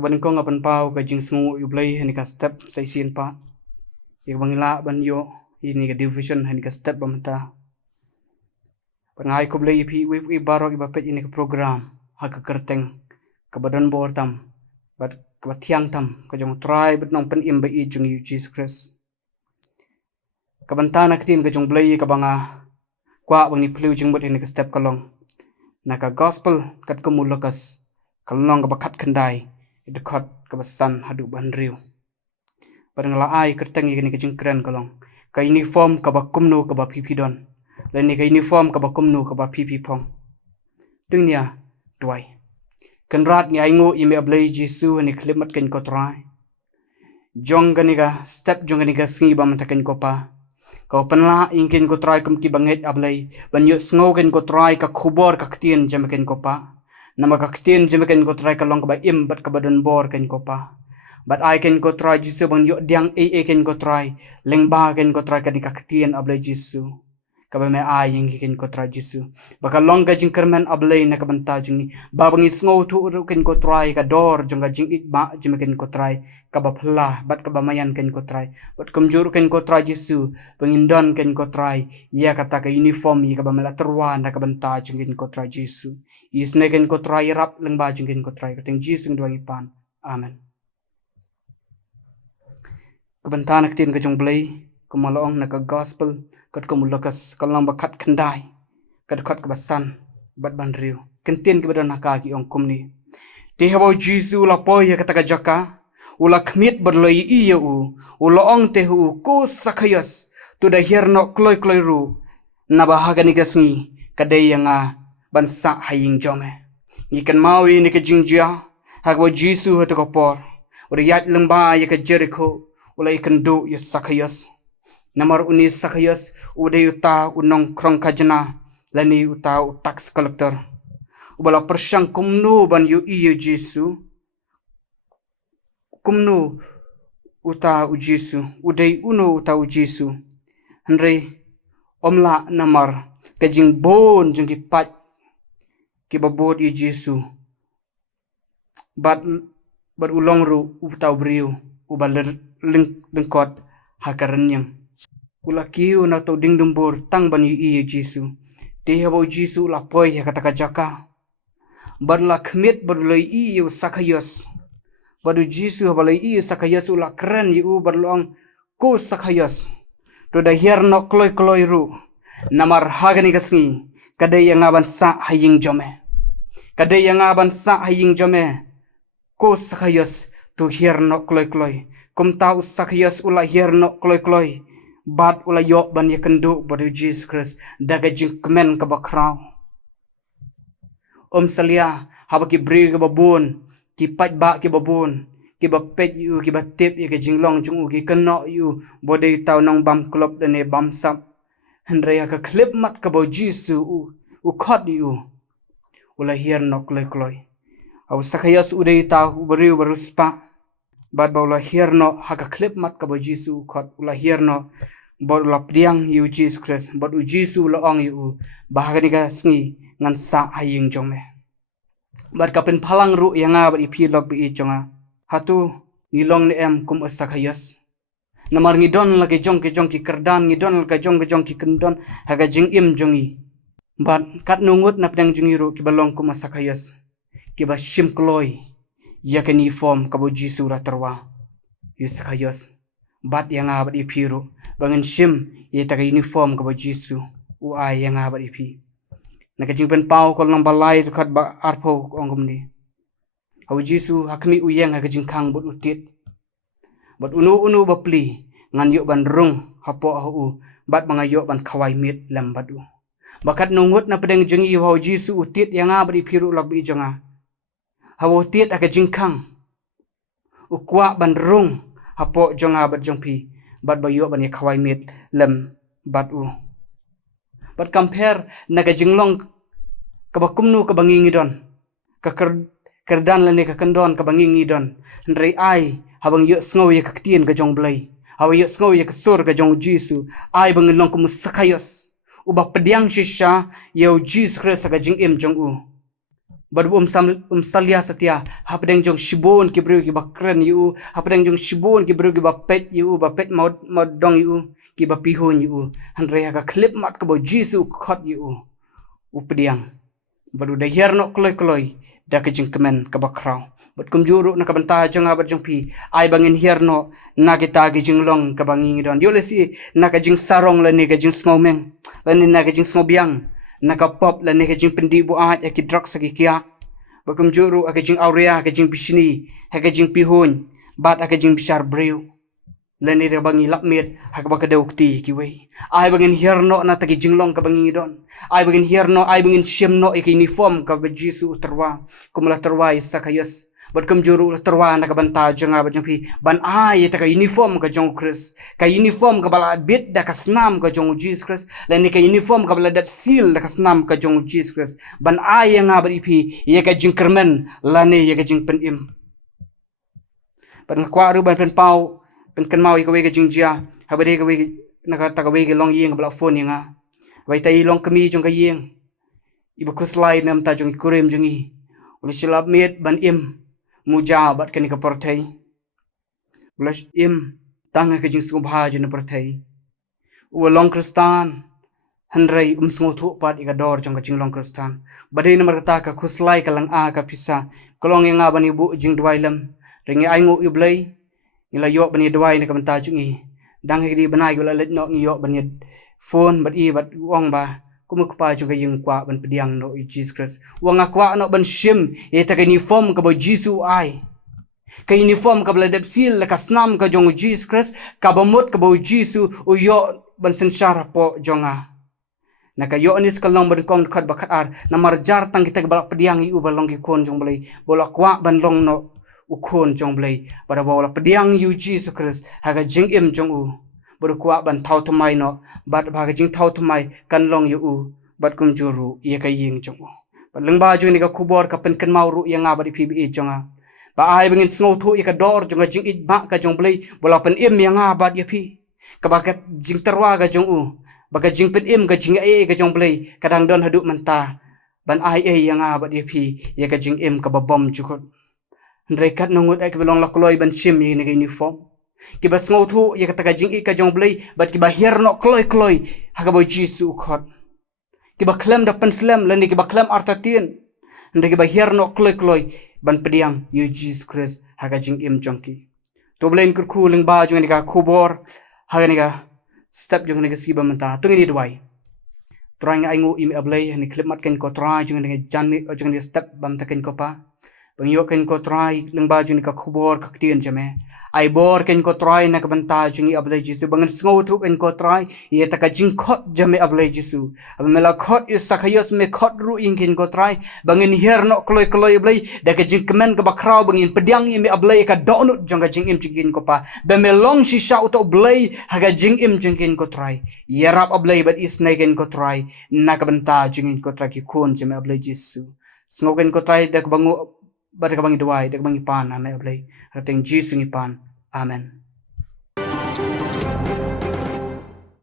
Kaban ko nga panpaw ka jing sungu yublay hani ka step sa isin pa. Bangila ban yo ini ka division hani ka step bamta. Pangai ko blay ipi wip ibarok ibapet ini ka program haka kerteng kabadan bortam bat kabatiang tam ka jong try bat nong pen imba i jong Jesus Christ. Kabantana katin ka jong blay ka banga kwa bang ni plu jing bat ini ka step kalong. Naka gospel kat kumulakas kalong ka bakat kendai dekat kebesan hadu banriu. Pada ngelai kerteng ini kejeng keren kalong. Ka uniform ka bakumnu ka pipi don. Lain ka uniform ka bakumnu ka pipi pong. Tungnya duai. Kenrat ni aingo ime ablay Jesu ni klimat ken kotrai. Jong gani ka step jong gani ka singi ba mentaken ko pa. Kau penla ingkin kotrai kum ki banget ablay. Banyo sngo ken kotrai ka kubor ka ktien jamaken ko pa. Nama kaktin jeme ken ko try kalong ka ba im bat ka badan bor ken ko pa. But I ken ko try Jisu bang yo diang ken ko try lengba ken ko try ka di kaktin ablay Jisu. Ka ba me ay yang ken ko try Jisu. Baka long ka jing kermen ablay na kabanta jing ni. Babang isngo tu ken ko try ka dor jong ka jing itba jeme ken ko try ka ba pla bat ka ba mayan ken ko try. Bat kumjur ken ko try Jisu pangindon ken ko try ya kata ka uniform ka ba mala terwan na kabanta jing ken ko try Jisu. Isnegen ko try rap lang ba jingin ko try kating Jesus ng duwang ipan. Amen. Kabantana katin kajong blay kumalaong naka gospel kat kumulakas kalang bakat kendai kat kabasan bat banriu. Kentin kibadon nakaki ong kumni. Tihabaw Jesus ula poya kataka jaka ula kmit berlay iya ula ong tehu ko sakayas tu dahirno kloy ru nabahaga ni kasngi kadaya nga bansa haying jome. Ikan mawi ni ka jingjia hagwa Jisu hata kapor. Ura yat lengba ya ka Jericho ula ikan do ya sakayas. Namar uni sakayas uda yuta unong krong kajana lani uta tax collector. Ubala persyang kumno ban yu iya Jisu. Kumno uta u Jisu. Uday uno uta u Jisu. Henry omla namar kajing bon jeng kipat kibabot i Jesu bat ulong ru utau briu ubal lengkot hakarenyang ula kiu na to ding dumbur tang ban i Jesu tehabo Jesu la poi ya kata jaka bat la kmit bat ulai i sakayos badu Jesu balai i sakayos ula keren yu berlong ko sakayos to da hierno kloy ru namar hagani kasngi kadai yang aban sa haying jome. Kadai yang aban sa haying jome. Ko sakayos tu hierno kloy. Kum tau sakayos ula hierno kloy. Bat ula yok ban yakendu badu Jesus Christ. Daga jing kemen ke bakraw. Salia haba ki bri ke babun. Ki pat ba ki babun. Ki bapet yu ki batip yu ki jinglong jung ki kenok yu. Bodai tau nong bam klop dane bam sap. Hendrya ka klip mat ka bo Jisu u khot yu ula hierno kloy. Au sakayas udai ta beriu beruspa bad ba ula hierno ha ka klip mat ka bo Jisu khot ula hierno bod ula priang yu Jesus Christ bod u Jisu ula ong yu bahagani ka sngi ngan sa haying jome. Bad ka pen palang ru yang abad ipi log bi jonga hatu nilong ni em kum sakayas. Namar ngidon lagi jong ki kerdan ngidon lagi jong ki kendon haga jing im jongi. Bat kat nungut na pedang jungiru ki balong ku masakayas. Ki ba shim kloy ya ke uniform ka bo Jisu ra terwa. Yusakayas. Bat yang abad ipiru bangen shim ye ta uniform ka bo Jisu. U ai yang abad ipi. Na ka jing pen pau kol nang balai kat ba arpo ongum ni. Au Jisu hakmi uyang ha ka jing kang bot utit. Bat unu bapli ngan yuk ban rung hapo au bat mangayok ban kawai mit lam badu. Bakat nungut na pedang jengi hau Jisu utit yang abri piru log bi jonga. Hau utit aga jingkang. Ukwa ban rung hapo jonga bat jongpi bat bayok ban kawai mit lam badu. Bat compare naga jinglong kabakumnu kabangingi don. Kerdan lani kakendon kabangingi don. Nrei ai habang yuk sngow ya kaktien ka jong blay. Hawa yuk sngow ya kasur ka jong Jisu. Ai bangilong kumusakayos. Uba pediang shisha yau Jesus Christ ka jing im jong u. Badu salia setia hapdeng jong shibon ki bru ki bakren yu hapdeng jong shibon ki bru ki bapet yu bapet modong yu ki bapihun yu hanre ka klip mat ka bo jisu khot yu updiang badu da hierno kloi da ka jing kemen ka bakraw bat kum juru na ka banta jong abat jong pi ai bangin hierno na kita gi jing long ka banging don yo lesi na ka jing sarong la ne ka jing snowmeng la ne na ka jing snowbiang na ka pop la ne ka jing pendi bu at ya ki drugs ki kia bakum juru ka jing aurea ka jing bisni ha ka jing pihun bat ka jing bisar breu la ne ka bangi lapmet ha ka ba ka deukti ki we ai bangin hierno na ta ki jing long ka banging don ai bangin hierno ai bangin shimno ki uniform ka ba jisu terwa kumla terwa isakayas bat kum juru terwa na ka banta janga ba jang pi ban ai ta ka uniform ka jong Chris ka uniform ka bala bit da ka snam ka jong Jesus Chris la ni ka uniform ka bala dat seal da ka snam ka jong Jesus Chris ban ai nga ba ipi ye ka jing kermen la ni ye ka jing pen im ban kwa ru ban pen pau pen kan mau ka we ka jing jia ha ba de ka we na ka ta ka we ka long yeng bala phone nga wai tai long kami jong ka yeng ibu kuslai nam ta jong kurem jong i uli silap met ban im muja bat kan ka portai blush im tanga ka jing subha jin portai u long kristan hanrai small thu pat iga dor jong ka jing long kristan badai namar ta ka khuslai ka lang a ka pisa kolong nga bani bu jing dwailam ringi ai ngu iblai ila yo bani dwai na ka banta jing i dang hi di banai gula let no ngi yo bani phone bat i bat wong ba kuma kupa juga yung kwa ban pediang no Jesus Christ wanga kwa no ban shim e ta uniform ka bo Jesus ai ka uniform ka bladap seal la kasnam ka jong Jesus Christ ka bamot ka bo Jesus o yo ban sensara po jonga na ka yo anis kalong ban kong khat bakat ar na marjar tang kita balak pediang i u balong gi kon jong blai bola kwa ban long no u kon jong blai pada bola pediang yu Jesus Christ haga jing im jong u berkuat ban tau tumai no bat baga jing tau tumai kan long yu u bat kum juru ye ka ying jong bat leng ba jung ni ka kubor ka pen kan mau ru yang nga ba di pbe jonga ba ai bengin snow thu ye ka dor jonga jing it ba ka jong blai bola pen im yang nga bat ye pi ka ba ka jing terwa ga jong u ba ka jing pen im ka jing e ka jong blai kadang don hadu menta ban ai e yang nga bat ye pi ye ka jing im ka ba bom chukut ndrai kat nungut ai ka belong lakloi ban shim ye ni ka uniform kiba sngo thu ya kata jing i ka jong blai bat kiba hierno kloi ha ka bo jisu khot kiba klem da pen slam lan kiba klem artatin nda kiba hierno kloi ban pediang yu Jesus Christ ha ka jing im jongki to blain kur khu ling ba jong ni ka khubor ha ni ka step jong ni ka siba manta tu ni dwai trang ai ngu im ablai ni clip mat ken ko tra jong ni jan ni jong ni step bam ta ken ko pa bang yo ken ko try leng ba jung ka khubor ka tien jame ai bor ken ko try na ka banta jung ablai jisu bangan sngo thu ken ko try ye ta ka jing khot jame ablai jisu ab mela khot is sakhayos me khot ru ing ken ko try bangan her no kloi ablai da ka jing kemen ka bakraw bangin pediang me ablai ka donut jong ka jing im jing ko pa be me long shi sha auto ablai ha ka jing im jing ken ko try yerap ablai but is na ken ko try na ka banta jing ko try ki khon jame ablai jisu sngo ken ko try da ka bangu bata ka bangi duwai dak bangi pan na ablay rating Jesus ngi pan amen.